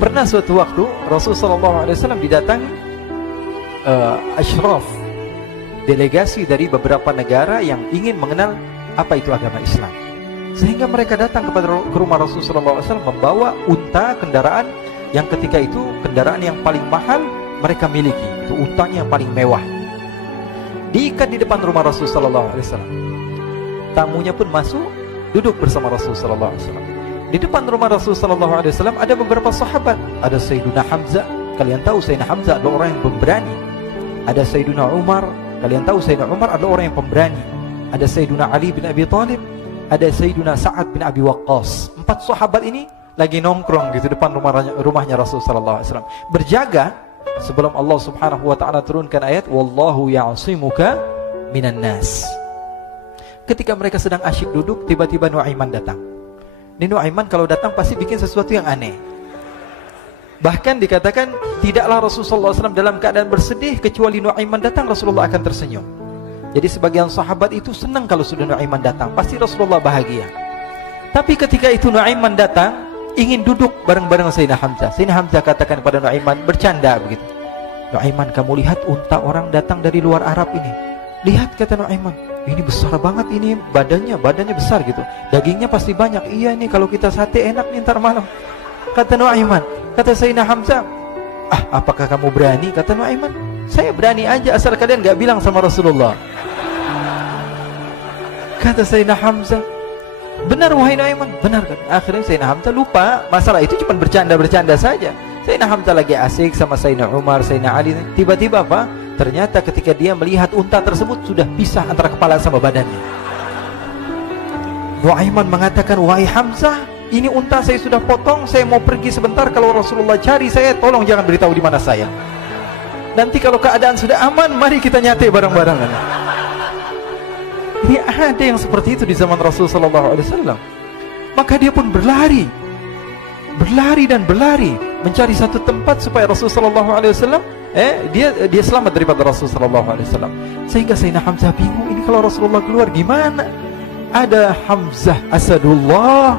Pernah suatu waktu Rasulullah SAW didatangi asyraf, delegasi dari beberapa negara yang ingin mengenal apa itu agama Islam. Sehingga mereka datang ke rumah Rasulullah SAW membawa unta, kendaraan yang ketika itu kendaraan yang paling mahal mereka miliki. Itu untanya yang paling mewah. Diikat di depan rumah Rasulullah SAW. Tamunya pun masuk, duduk bersama Rasulullah SAW. Di depan rumah Rasulullah SAW ada beberapa sahabat. Ada Sayyiduna Hamzah. Kalian tahu Sayyidina Hamzah adalah orang yang pemberani. Ada Sayyiduna Umar. Kalian tahu Sayyidina Umar adalah orang yang pemberani. Ada Sayyiduna Ali bin Abi Thalib. Ada Sayyiduna Sa'ad bin Abi Waqqas. 4 sahabat ini lagi nongkrong gitu depan rumahnya Rasulullah SAW. Berjaga sebelum Allah Subhanahu wa taala turunkan ayat wallahu ya'simuka minan nas. Ketika mereka sedang asyik duduk, tiba-tiba Nuaiman datang. Ini Nuaiman kalau datang pasti bikin sesuatu yang aneh. Bahkan dikatakan tidaklah Rasulullah SAW dalam keadaan bersedih, kecuali Nuaiman datang Rasulullah akan tersenyum. Jadi sebagian sahabat itu senang kalau sudah Nuaiman datang, pasti Rasulullah bahagia. Tapi ketika itu Nuaiman datang, ingin duduk bareng-bareng Sayyidina Hamzah. Sayyidina Hamzah katakan kepada Nuaiman, bercanda begitu. Nuaiman, kamu lihat unta orang datang dari luar Arab ini. Lihat, kata Nuaiman, ini besar banget, ini badannya besar gitu. Dagingnya pasti banyak. Iya, ini kalau kita sate enak nih ntar malam. Kata Nuaiman. Kata Sayyidina Hamzah, apakah kamu berani? Kata Nuaiman, saya berani aja asal kalian gak bilang sama Rasulullah. Kata Sayyidina Hamzah, benar wahai Nuaiman, benar kan? Akhirnya Sayyidina Hamzah lupa masalah itu, cuma bercanda-bercanda saja. Sayyidina Hamzah lagi asik sama Sayyidina Umar, Sayyidina Ali. Tiba-tiba apa? Ternyata ketika dia melihat unta tersebut sudah pisah antara kepala sama badannya. Nuaiman mengatakan, wahai Hamzah, ini unta saya sudah potong, saya mau pergi sebentar. Kalau Rasulullah cari saya, tolong jangan beritahu di mana saya. Nanti kalau keadaan sudah aman, mari kita nyate bareng-bareng. Ini ada yang seperti itu di zaman Rasulullah SAW. Maka dia pun berlari dan berlari mencari satu tempat supaya Rasulullah SAW dia selamat daripada Rasulullah SAW. Sehingga Sayyidina Hamzah bingung, ini kalau Rasulullah keluar gimana? Ada Hamzah Asadullah,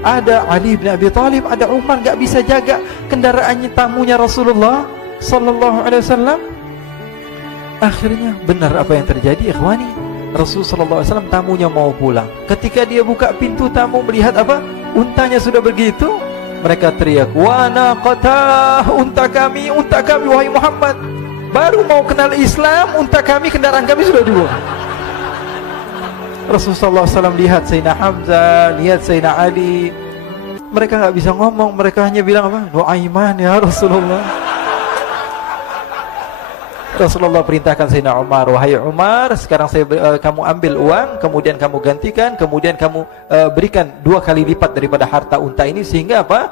ada Ali bin Abi Thalib, ada Umar, gak bisa jaga kendaraannya tamunya Rasulullah Sallallahu Alaihi Wasallam. Akhirnya benar apa yang terjadi, ikhwani. Rasulullah SAW tamunya mau pulang. Ketika dia buka pintu, tamu melihat apa? Untanya sudah begitu. Mereka teriak, wa naqatah, unta kami wahai Muhammad. Baru mau kenal Islam, unta kami, kendaraan kami sudah dibuang. Rasulullah SAW lihat Sayyidina Hamzah, lihat Sayyidina Ali. Mereka gak bisa ngomong, mereka hanya bilang apa? Nuaiman ya Rasulullah. Rasulullah perintahkan Sayyidina Umar, wahai Umar, sekarang kamu ambil uang, kemudian kamu gantikan, kemudian kamu berikan 2 kali lipat daripada harta unta ini, sehingga apa?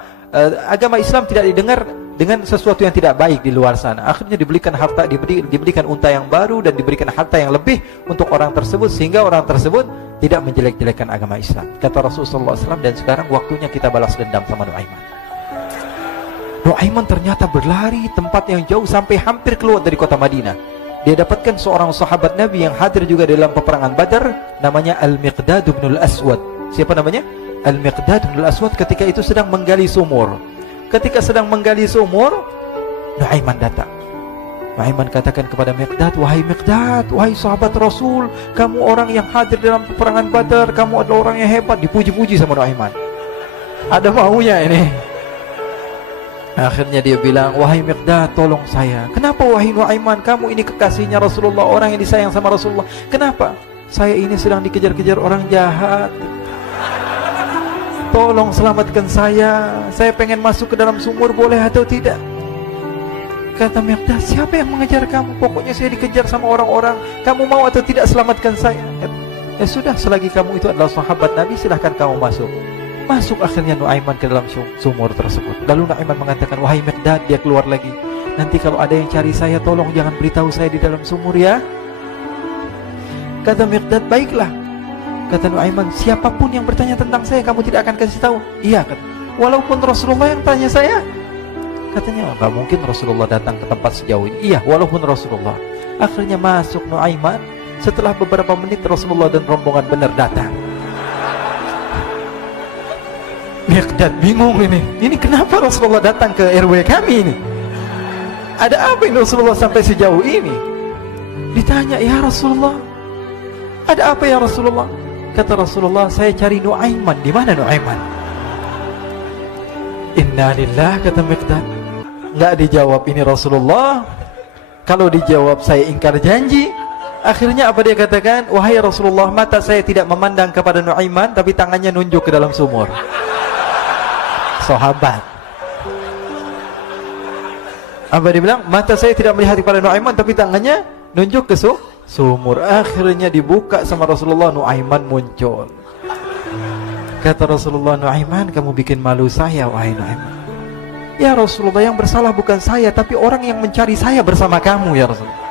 Agama Islam tidak didengar dengan sesuatu yang tidak baik di luar sana. Akhirnya diberikan harta, diberikan unta yang baru dan diberikan harta yang lebih untuk orang tersebut, sehingga orang tersebut tidak menjelek-jelekan agama Islam. Kata Rasulullah SAW, dan sekarang waktunya kita balas dendam sama Nuaiman. Nuaiman ternyata berlari tempat yang jauh sampai hampir keluar dari kota Madinah. Dia dapatkan seorang sahabat Nabi yang hadir juga dalam peperangan Badar, namanya Al-Miqdad bin Al-Aswad. Siapa namanya? Al-Miqdad bin Al-Aswad ketika itu sedang menggali sumur. Ketika sedang menggali sumur, Nuaiman datang. Nuaiman katakan kepada Miqdad, wahai Miqdad, wahai sahabat Rasul, kamu orang yang hadir dalam peperangan Badar, kamu adalah orang yang hebat. Dipuji-puji sama Nuaiman. Ada maunya ini. Akhirnya dia bilang, wahai Miqdad, tolong saya. Kenapa wahai Nuaiman? Kamu ini kekasihnya Rasulullah, orang yang disayang sama Rasulullah. Kenapa? Saya ini sedang dikejar-kejar orang jahat. Tolong selamatkan saya. Saya pengen masuk ke dalam sumur, boleh atau tidak? Kata Miqdad, siapa yang mengejar kamu? Pokoknya saya dikejar sama orang-orang. Kamu mau atau tidak selamatkan saya? Ya sudah, selagi kamu itu adalah sahabat Nabi, silahkan kamu masuk. Masuk akhirnya Nuaiman ke dalam sumur tersebut. Lalu Nuaiman mengatakan, wahai Miqdad, dia keluar lagi. Nanti kalau ada yang cari saya, tolong jangan beritahu saya di dalam sumur ya. Kata Miqdad, baiklah. Kata Nuaiman, siapapun yang bertanya tentang saya, kamu tidak akan kasih tahu. Iya, kata. Walaupun Rasulullah yang tanya saya. Katanya, enggak mungkin Rasulullah datang ke tempat sejauh ini. Iya, walaupun Rasulullah. Akhirnya masuk Nuaiman. Setelah beberapa menit, Rasulullah dan rombongan benar datang. Miqdad bingung ini. Ini kenapa Rasulullah datang ke RW kami ini? Ada apa ini Rasulullah sampai sejauh ini? Ditanya, ya Rasulullah, ada apa ya Rasulullah? Kata Rasulullah, saya cari Nuaiman. Di mana Nuaiman? Inna lillah, kata Miqdad. Nggak dijawab ini Rasulullah. Kalau dijawab saya ingkar janji. Akhirnya apa dia katakan? Wahai Rasulullah, mata saya tidak memandang kepada Nuaiman, tapi tangannya nunjuk ke dalam sumur. Sahabat. Apa dia bilang? Mata saya tidak melihat kepada Nuaiman, tapi tangannya nunjuk ke sumur. Akhirnya dibuka sama Rasulullah, Nuaiman muncul. Kata Rasulullah, Nuaiman, kamu bikin malu saya, wahai Nuaiman. Ya Rasulullah, yang bersalah bukan saya, tapi orang yang mencari saya bersama kamu, ya Rasulullah.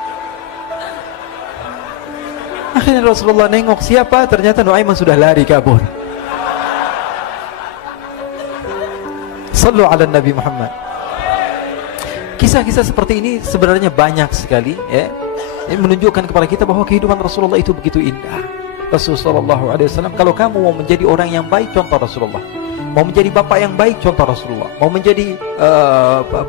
Akhirnya Rasulullah nengok, siapa? Ternyata Nuaiman sudah lari kabur. Sallu ala Nabi Muhammad. Kisah-kisah seperti ini sebenarnya banyak sekali, ya. Ini menunjukkan kepada kita bahwa kehidupan Rasulullah itu begitu indah. Rasulullah SAW, kalau kamu mau menjadi orang yang baik, contoh Rasulullah. Mau menjadi bapak yang baik, contoh Rasulullah. Mau menjadi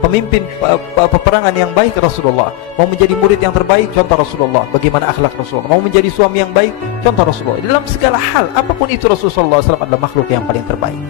pemimpin peperangan yang baik, Rasulullah. Mau menjadi murid yang terbaik, contoh Rasulullah. Bagaimana akhlak Rasulullah. Mau menjadi suami yang baik, contoh Rasulullah. Dalam segala hal, apapun itu, Rasulullah SAW adalah makhluk yang paling terbaik.